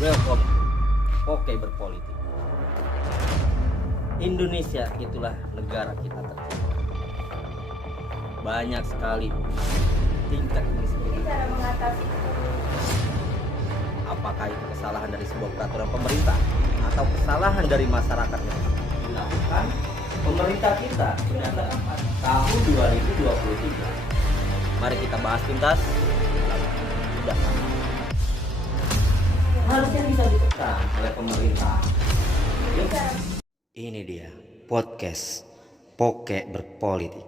Welcome Poke Berpolitik. Indonesia itulah negara kita tercinta. Banyak sekali tingkat kemiskinan. Cara mengatasi itu Apakah itu kesalahan dari sebuah peraturan pemerintah atau kesalahan dari masyarakat yang dilakukan pemerintah kita berdasarkan tahun 2023? Mari kita bahas tuntas. Sudah harusnya bisa ditekan oleh pemerintah. Yuk. Ini dia podcast Poke Berpolitik.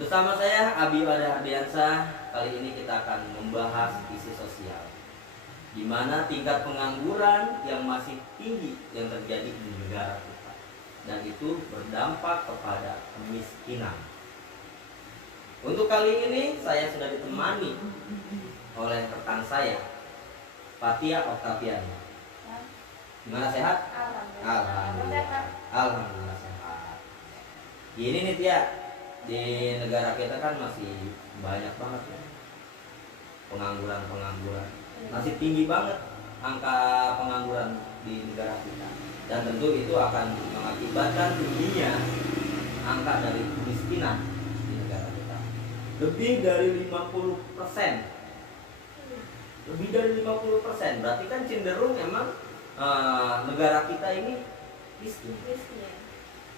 Bersama saya Abi Wada Ardiansa. Kali ini kita akan membahas isu sosial, di mana tingkat pengangguran yang masih tinggi yang terjadi di negara kita, dan itu berdampak kepada kemiskinan. Untuk kali ini saya sudah ditemani oleh rekan saya, Fatia Oktaviani. Gimana, sehat? Alhamdulillah. Alhamdulillah sehat. Gini nih Tia, di negara kita kan masih banyak banget ya pengangguran, masih tinggi banget angka pengangguran di negara kita, dan tentu itu akan mengakibatkan tingginya angka dari kemiskinan di negara kita. Lebih dari 50%. Lebih dari 50%. Berarti kan cenderung emang negara kita ini miskin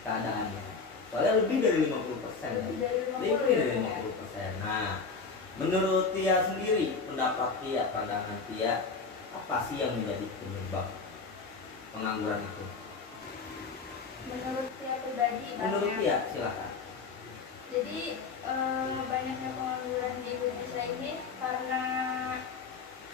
keadaannya. Soalnya lebih dari 50%. Lebih dari 50%. Nah, menurut Tia sendiri, pendapat Tia, pandangan Tia, apa sih yang menjadi penyebab pengangguran itu? menurut Tia pribadi Menurut banyak. Tia, silakan. Jadi banyaknya pengangguran di Indonesia ini karena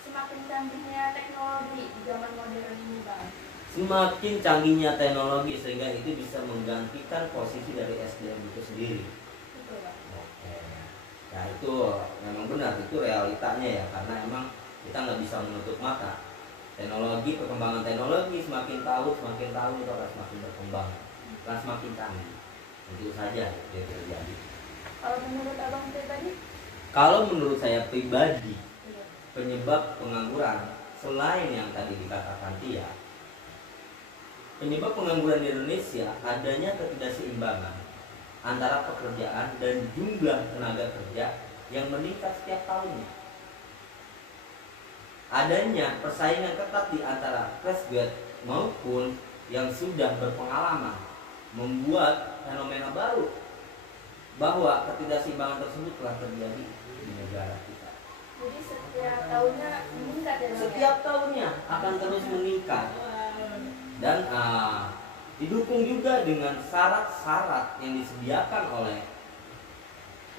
semakin canggihnya teknologi di zaman modern ini, Bang. Semakin canggihnya teknologi sehingga itu bisa menggantikan posisi dari SDM itu sendiri. Betul, Bang. Oke. Ya itu memang benar, itu realitanya ya, karena emang kita nggak bisa menutup mata. Teknologi, perkembangan teknologi semakin tahun itu akan semakin berkembang, akan semakin canggih. Tentu saja itu terjadi. Kalau menurut Abang pribadi? Kalau menurut saya pribadi, Iya. penyebab pengangguran selain yang tadi dikatakan Tia, penyebab pengangguran di Indonesia adanya ketidakseimbangan antara pekerjaan dan jumlah tenaga kerja yang meningkat setiap tahunnya. Adanya persaingan ketat di antara fresh grad maupun yang sudah berpengalaman membuat fenomena baru bahwa ketidakseimbangan tersebut telah terjadi di negara kita. Jadi setiap tahunnya meningkat ya, Bang, ya? Setiap tahunnya akan terus meningkat, dan didukung juga dengan syarat-syarat yang disediakan oleh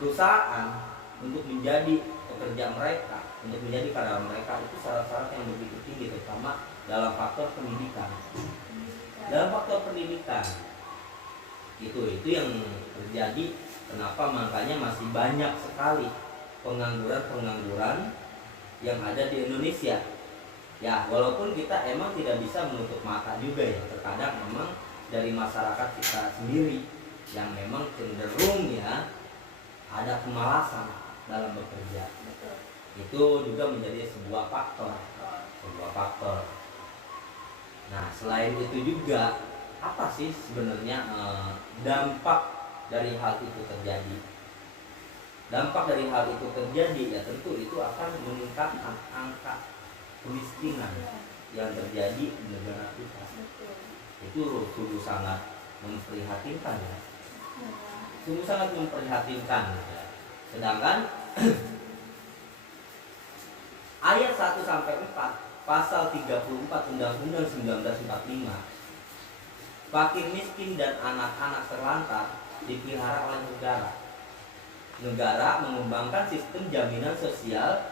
perusahaan untuk menjadi pekerja mereka, untuk menjadi karyawan mereka. Itu syarat-syarat yang begitu tinggi, terutama dalam faktor pendidikan. Dalam faktor pendidikan itu yang terjadi. Kenapa makanya masih banyak sekali pengangguran yang ada di Indonesia. Ya, walaupun kita emang tidak bisa menutup mata juga ya, terkadang memang dari masyarakat kita sendiri yang memang cenderung ya ada kemalasan dalam bekerja. Betul. Itu juga menjadi sebuah faktor. Nah, selain itu juga apa sih sebenarnya dampak dari hal itu terjadi? Dampak dari hal itu terjadi ya tentu itu akan meningkatkan angka kemiskinan yang terjadi di negara kita. Betul. Itu sungguh sangat memprihatinkan ya. Sungguh sangat memprihatinkan ya. Sedangkan ayat 1 sampai 4 pasal 34 Undang-Undang 1945, fakir miskin dan anak-anak terlantar dipelihara oleh negara. Negara mengembangkan sistem jaminan sosial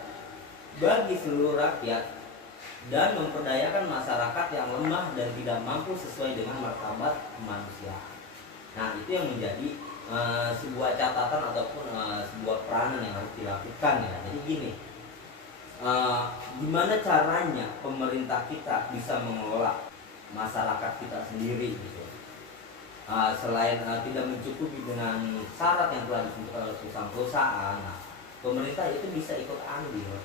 bagi seluruh rakyat dan memperdayakan masyarakat yang lemah dan tidak mampu sesuai dengan martabat kemanusiaan. Nah, itu yang menjadi sebuah catatan ataupun sebuah peranan yang harus dilakukan ya. Jadi gini, gimana caranya pemerintah kita bisa mengelola masyarakat kita sendiri gitu. Selain tidak mencukupi dengan syarat yang telah ditentukan oleh perusahaan-perusahaan, nah, pemerintah itu bisa ikut andil,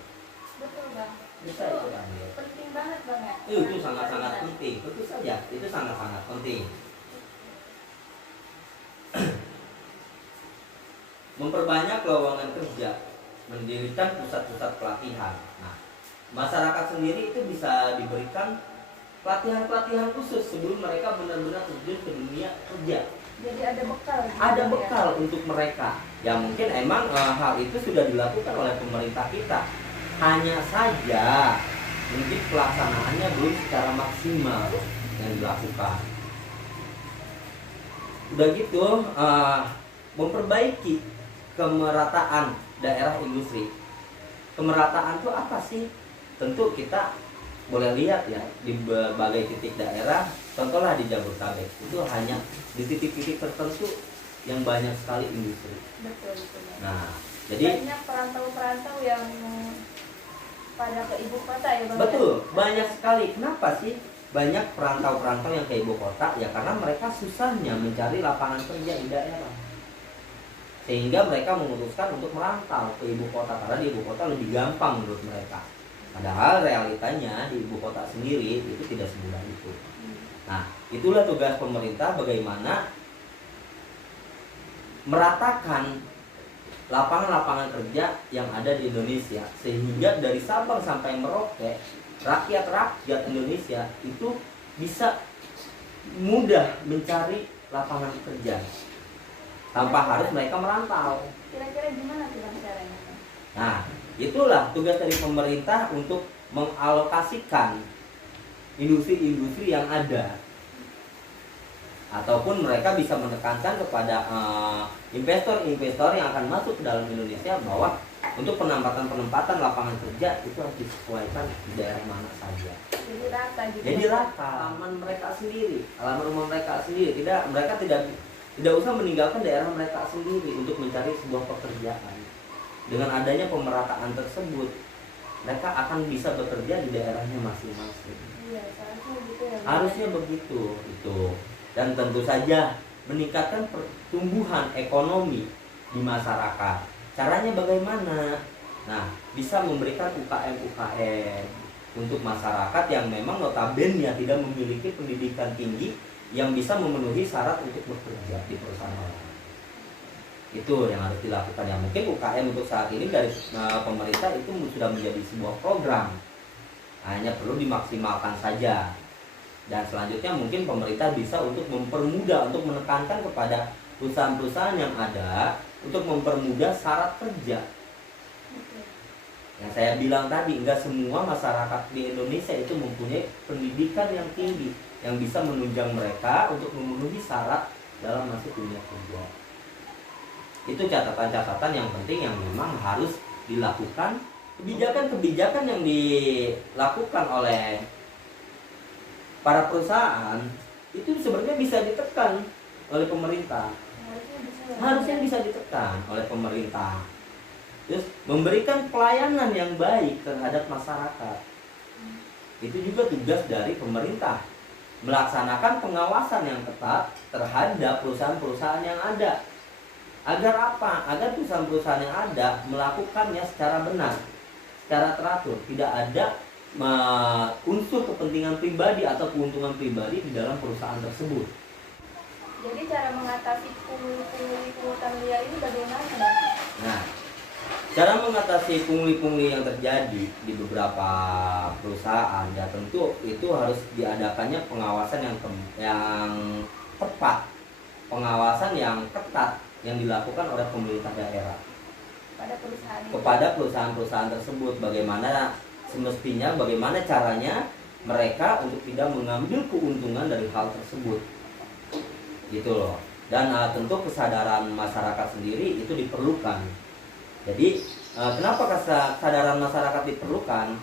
Betul bang. bisa Itu ikut andil. penting banget bang ya. Itu sangat-sangat penting, tentu saja itu sangat-sangat penting. Memperbanyak lowongan kerja, mendirikan pusat-pusat pelatihan. Nah, masyarakat sendiri itu bisa diberikan pelatihan-pelatihan khusus sebelum mereka benar-benar terjun ke dunia kerja. Jadi ada bekal. gitu Ada ya. bekal untuk mereka. Ya mungkin emang hal itu sudah dilakukan oleh pemerintah kita. Hanya saja mungkin pelaksanaannya belum secara maksimal yang dilakukan. Udah gitu memperbaiki kemerataan daerah industri. Kemerataan itu apa sih? Tentu kita boleh lihat ya di berbagai titik daerah, contohlah di Jabodetabek itu hanya di titik-titik tertentu yang banyak sekali industri. Betul betul. Bang. Nah, jadi banyak perantau-perantau yang pada ke ibu kota ya bang. betul, Ya? banyak sekali. Kenapa sih banyak perantau-perantau yang ke ibu kota? Ya karena mereka susahnya mencari lapangan kerja di daerah. Sehingga mereka memutuskan untuk merantau ke ibu kota karena di ibu kota lebih gampang menurut mereka. Padahal realitanya di ibu kota sendiri itu tidak semudah itu. Nah, itulah tugas pemerintah bagaimana meratakan lapangan-lapangan kerja yang ada di Indonesia sehingga dari Sabang sampai Merauke rakyat Indonesia itu bisa mudah mencari lapangan kerja tanpa harus mereka merantau. Kira-kira gimana tuh bang caranya? Nah, itulah tugas dari pemerintah untuk mengalokasikan industri-industri yang ada, ataupun mereka bisa menekankan kepada investor-investor yang akan masuk ke dalam Indonesia bahwa untuk penempatan lapangan kerja itu harus disesuaikan di daerah mana saja. Jadi rata gitu. Jadi rata, halaman mereka sendiri, halaman rumah mereka sendiri. Mereka tidak usah meninggalkan daerah mereka sendiri untuk mencari sebuah pekerjaan. Dengan adanya pemerataan tersebut, mereka akan bisa bekerja di daerahnya masing-masing. Iya, seharusnya gitu ya. Bang. Harusnya begitu itu. Dan tentu saja meningkatkan pertumbuhan ekonomi di masyarakat. Caranya bagaimana? Nah, bisa memberikan UKM untuk masyarakat yang memang notabene tidak memiliki pendidikan tinggi yang bisa memenuhi syarat untuk bekerja di perusahaan orang. Itu yang harus dilakukan. Ya mungkin UKM untuk saat ini dari pemerintah itu sudah menjadi sebuah program, hanya perlu dimaksimalkan saja. Dan selanjutnya mungkin pemerintah bisa untuk mempermudah, untuk menekankan kepada perusahaan-perusahaan yang ada untuk mempermudah syarat kerja. Yang saya bilang tadi, enggak semua masyarakat di Indonesia itu mempunyai pendidikan yang tinggi yang bisa menunjang mereka untuk memenuhi syarat dalam masuk dunia kerja. Itu catatan-catatan yang penting yang memang harus dilakukan. Kebijakan-kebijakan yang dilakukan oleh para perusahaan itu sebenarnya bisa ditekan oleh pemerintah. Harusnya bisa ditekan oleh pemerintah. Terus memberikan pelayanan yang baik terhadap masyarakat. Itu juga tugas dari pemerintah. Melaksanakan pengawasan yang ketat terhadap perusahaan-perusahaan yang ada. Agar apa? Agar perusahaan-perusahaan yang ada melakukannya secara benar, secara teratur, tidak ada unsur kepentingan pribadi atau keuntungan pribadi di dalam perusahaan tersebut. Jadi cara mengatasi pungutan liar ini bagaimana bang? Nah, cara mengatasi pungli-pungli yang terjadi di beberapa perusahaan ya tentu itu harus diadakannya pengawasan yang tepat, pengawasan yang ketat yang dilakukan oleh pemerintah daerah kepada perusahaan-perusahaan tersebut. Bagaimana semestinya, bagaimana caranya mereka untuk tidak mengambil keuntungan dari hal tersebut, gitu loh. Dan tentu kesadaran masyarakat sendiri itu diperlukan. Jadi kenapa kesadaran masyarakat diperlukan?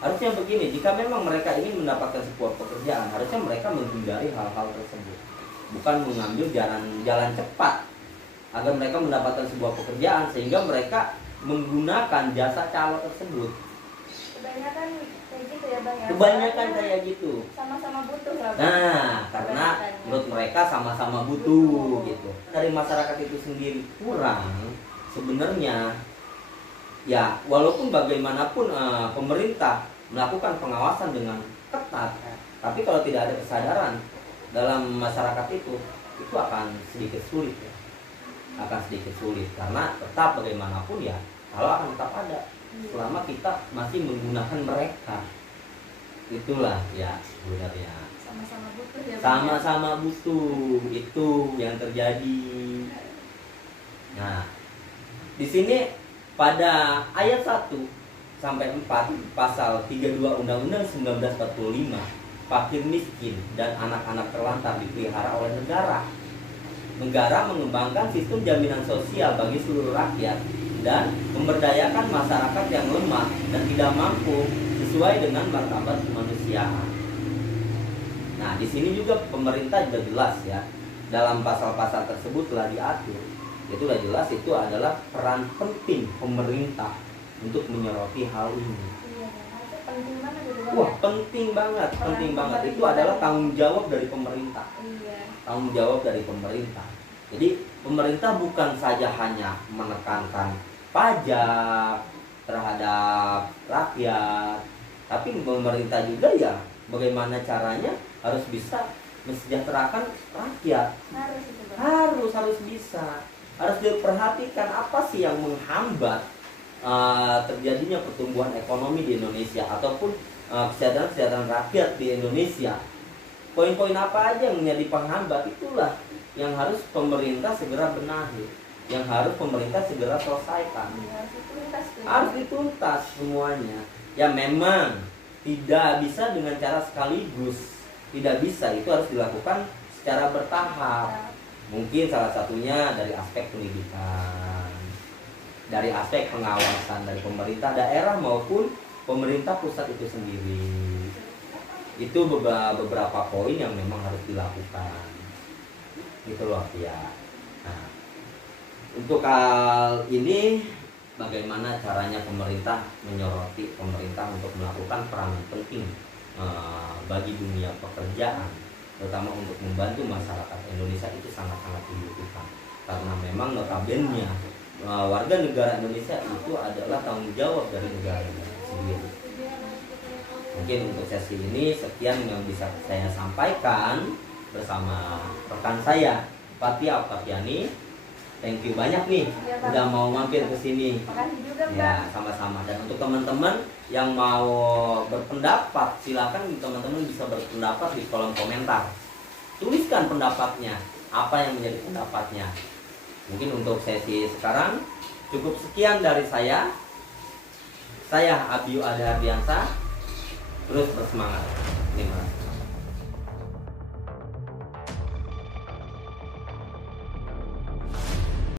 Harusnya begini, jika memang mereka ingin mendapatkan sebuah pekerjaan, harusnya mereka menghindari hal-hal tersebut, bukan mengambil jalan cepat agar mereka mendapatkan sebuah pekerjaan sehingga mereka menggunakan jasa calo tersebut. Kebanyakan kayak gitu ya Bang ya. Kebanyakan Soalnya kayak gitu. sama-sama butuh lah Bang. Nah, karena Kebanyakannya. menurut mereka sama-sama butuh gitu. Dari masyarakat itu sendiri kurang sebenarnya. Ya, walaupun bagaimanapun pemerintah melakukan pengawasan dengan ketat, tapi kalau tidak ada kesadaran dalam masyarakat itu akan sedikit sulit ya. Akan sedikit sulit karena tetap bagaimanapun ya, kalau akan tetap ada selama kita masih menggunakan mereka. Itulah ya sebenarnya. Sama-sama butuh ya Bang. Sama-sama butuh, itu yang terjadi. Nah, di sini pada ayat 1 sampai 4 pasal 32 Undang-Undang 1945, fakir miskin dan anak-anak terlantar dipelihara oleh negara. Negara mengembangkan sistem jaminan sosial bagi seluruh rakyat dan memberdayakan masyarakat yang lemah dan tidak mampu sesuai dengan martabat kemanusiaan. Nah, di sini juga pemerintah sudah jelas ya, dalam pasal-pasal tersebut telah diatur. Itu sudah jelas itu adalah peran penting pemerintah untuk menyoroti hal ini. Iya, itu penting banget gitu Bang. Wah, ya. penting banget, Peran penting banget. Itu pemerintah. adalah tanggung jawab dari pemerintah. Iya. Tanggung jawab dari pemerintah. Jadi pemerintah bukan saja hanya menekankan pajak terhadap rakyat, tapi pemerintah juga ya bagaimana caranya harus bisa mensejahterakan rakyat. Harus itu Bang. Harus bisa. Harus diperhatikan apa sih yang menghambat terjadinya pertumbuhan ekonomi di Indonesia ataupun kesejahteraan rakyat di Indonesia. Poin-poin apa aja yang menjadi penghambat, itulah yang harus pemerintah segera benahi, yang harus pemerintah segera selesaikan. Iya, harus dituntas tuh. Harus dituntas semuanya. Ya memang tidak bisa dengan cara sekaligus, tidak bisa, itu harus dilakukan secara bertahap. Mungkin salah satunya dari aspek pendidikan, dari aspek pengawasan dari pemerintah daerah maupun pemerintah pusat itu sendiri. Itu beberapa poin yang memang harus dilakukan. Gitu loh ya. Nah, untuk hal ini bagaimana caranya pemerintah menyoroti, pemerintah untuk melakukan peran penting bagi dunia pekerjaan, terutama untuk membantu masyarakat Indonesia itu sangat-sangat dibutuhkan. Karena memang notabene warga negara Indonesia itu adalah tanggung jawab dari negara sendiri. Mungkin untuk sesi ini sekian yang bisa saya sampaikan bersama rekan saya Fatia Oktaviani. Thank you banyak nih Iya, Bang. udah mau mampir ke sini. Makasih juga Bang. Ya, sama-sama. Dan untuk teman-teman yang mau berpendapat, silakan teman-teman bisa berpendapat di kolom komentar. Tuliskan pendapatnya, apa yang menjadi pendapatnya. Mungkin untuk sesi sekarang cukup sekian dari saya. Saya Abiyu Adardiansa. Terus bersemangat. Terima kasih.